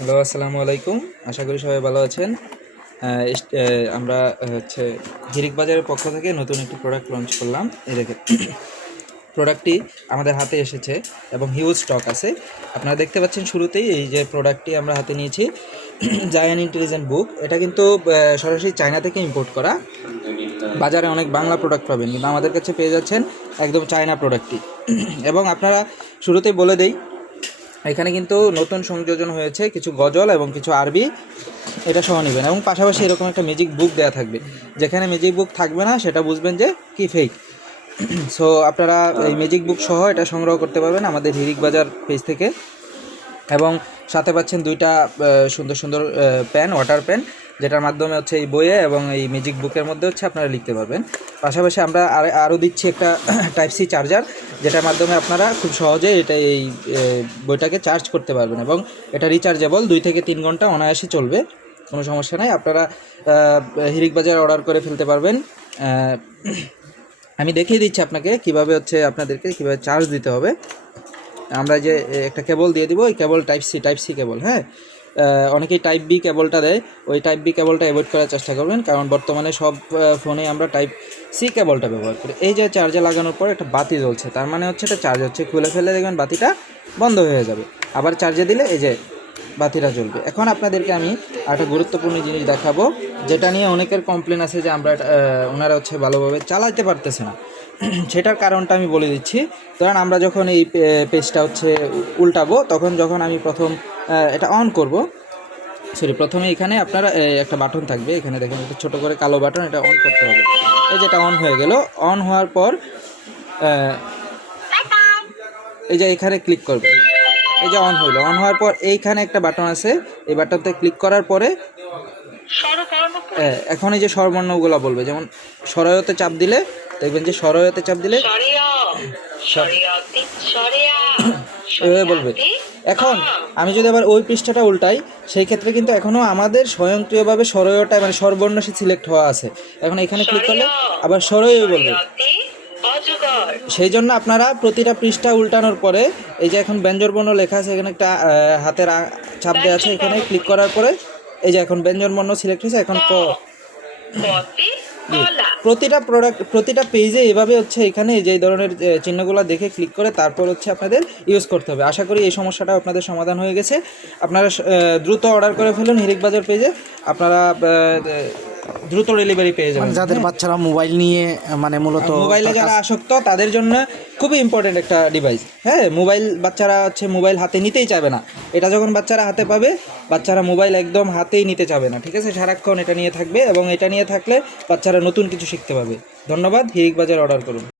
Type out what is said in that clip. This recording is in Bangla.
হ্যালো, আসসালামু আলাইকুম। আশা করি সবাই ভালো আছেন। আমরা হচ্ছে হিরিক বাজারের পক্ষ থেকে নতুন একটি প্রোডাক্ট লঞ্চ করলাম। এই দেখেন, প্রোডাক্টটি আমাদের হাতে এসেছে এবং হিউজ স্টক আছে। আপনারা দেখতে পাচ্ছেন শুরুতেই এই যে প্রোডাক্টটি আমরা হাতে নিয়েছি, জায়ান্ট ইন্টেলিজেন্ট বুক। এটা কিন্তু সরাসরি চায়না থেকে ইম্পোর্ট করা। বাজারে অনেক বাংলা প্রোডাক্ট পাবেন, কিন্তু আমাদের কাছে পেয়ে যাচ্ছেন একদম চায়না প্রোডাক্টটি। এবং আপনারা শুরুতেই বলে দেই, এখানে কিন্তু নতুন সংযোজন হয়েছে কিছু গজল এবং কিছু আরবি, এটা সহ নেবেন। এবং পাশাপাশি এরকম একটা ম্যাজিক বুক দেওয়া থাকবে। যেখানে ম্যাজিক বুক থাকবে না সেটা বুঝবেন যে কি ফেক। সো আপনারা এই ম্যাজিক বুক সহ এটা সংগ্রহ করতে পারবেন আমাদের হিরিক বাজার পেজ থেকে। এবং সাথে পাচ্ছেন দুইটা সুন্দর সুন্দর পেন, ওয়াটার পেন, যেটার মাধ্যমে হচ্ছে এই বইয়ে এবং এই ম্যাজিক বুকের মধ্যে হচ্ছে আপনারা লিখতে পারবেন। পাশাপাশি আমরা আরও দিচ্ছি একটা টাইপ সি চার্জার, যেটার মাধ্যমে আপনারা খুব সহজে এটা এই বইটাকে চার্জ করতে পারবেন। এবং এটা রিচার্জেবল, 2 থেকে 3 ঘন্টা অনায়াসে চলবে, কোনো সমস্যা নাই। আপনারা হিরিক বাজার অর্ডার করে ফেলতে পারবেন। আমি দেখিয়ে দিচ্ছি আপনাকে কীভাবে হচ্ছে আপনাদেরকে কীভাবে চার্জ দিতে হবে। আমরা যে একটা কেবল দিয়ে দিব, ওই কেবল টাইপ সি কেবল। হ্যাঁ, অনেকেই টাইপ বি কেবলটা দেয়, ওই টাইপ বি কেবলটা অ্যাভয়েড করার চেষ্টা করবেন, কারণ বর্তমানে সব ফোনে আমরা টাইপ সি কেবলটা ব্যবহার করি। এই যে চার্জে লাগানোর পর একটা বাতি জ্বলছে, তার মানে হচ্ছে এটা চার্জ হচ্ছে। খুলে ফেলে দেখবেন বাতিটা বন্ধ হয়ে যাবে, আবার চার্জে দিলে এই যে বাতিটা জ্বলবে। এখন আপনাদেরকে আমি একটা গুরুত্বপূর্ণ জিনিস দেখাবো, যেটা নিয়ে অনেকের কমপ্লেন আছে যে আমরা ওনারা হচ্ছে ভালোভাবে চালাতে পারতেছে না। সেটার কারণটা আমি বলে দিচ্ছি। ধরেন আমরা যখন এই পেজটা হচ্ছে উল্টাবো, তখন যখন আমি প্রথম এটা অন করব, প্রথমে এখানে আপনারা একটা বাটন থাকবে, এখানে দেখেন একটা ছোটো করে কালো বাটন, এটা অন করতে হবে। এই যেটা অন হয়ে গেল। অন হওয়ার পর এই যে এখানে ক্লিক করবে, এই যে অন হইলো। অন হওয়ার পর এইখানে একটা বাটন আছে, এই বাটনতে ক্লিক করার পরে এখন এই যে স্বরবর্ণগুলো বলবে, যেমন সরয়তে চাপ দিলে দেখবেন যে সরয়তে চাপ দিলে এভাবে বলবে। এখন আমি যদি আবার ওই পৃষ্ঠাটা উল্টাই, সেই ক্ষেত্রে কিন্তু এখনও আমাদের স্বয়ংক্রিয়ভাবে সরয়টা মানে স্বরবর্ণ সিলেক্ট হওয়া আছে। এখন এখানে ক্লিক করলে আবার সরয় বলবে। সেই জন্য আপনারা প্রতিটা পৃষ্ঠা উল্টানোর পরে এই যে এখন ব্যঞ্জনবর্ণ লেখা আছে, এখানে একটা হাতের ছাপ দেওয়া আছে, এখানে ক্লিক করার পরে এই যে এখন ব্যঞ্জনবর্ণ সিলেক্ট হয়েছে। এখন প্রতিটা পেজে এভাবে হচ্ছে এখানে যে ধরনের চিহ্নগুলো দেখে ক্লিক করে তারপর হচ্ছে আপনাদের ইউজ করতে হবে। আশা করি এই সমস্যাটা আপনাদের সমাধান হয়ে গেছে। আপনারা দ্রুত অর্ডার করে ফেলুন হিরিক বাজার পেজে, আপনারা দ্রুত ডেলিভারি পেয়ে যাবেন। যাদের বাচ্চারা মোবাইল নিয়ে মানে মূলত মোবাইলে যারা আসক্ত তাদের জন্য খুবই ইম্পর্টেন্ট একটা ডিভাইস। হ্যাঁ, বাচ্চারা হচ্ছে মোবাইল হাতে নিতেই চাবে না। এটা যখন বাচ্চারা হাতে পাবে, বাচ্চারা মোবাইল একদম হাতেই নিতে চাবে না। ঠিক আছে, সারাক্ষণ এটা নিয়ে থাকবে এবং এটা নিয়ে থাকলে বাচ্চারা নতুন কিছু শিখতে পাবে। ধন্যবাদ। হিরিক বাজার অর্ডার করুন।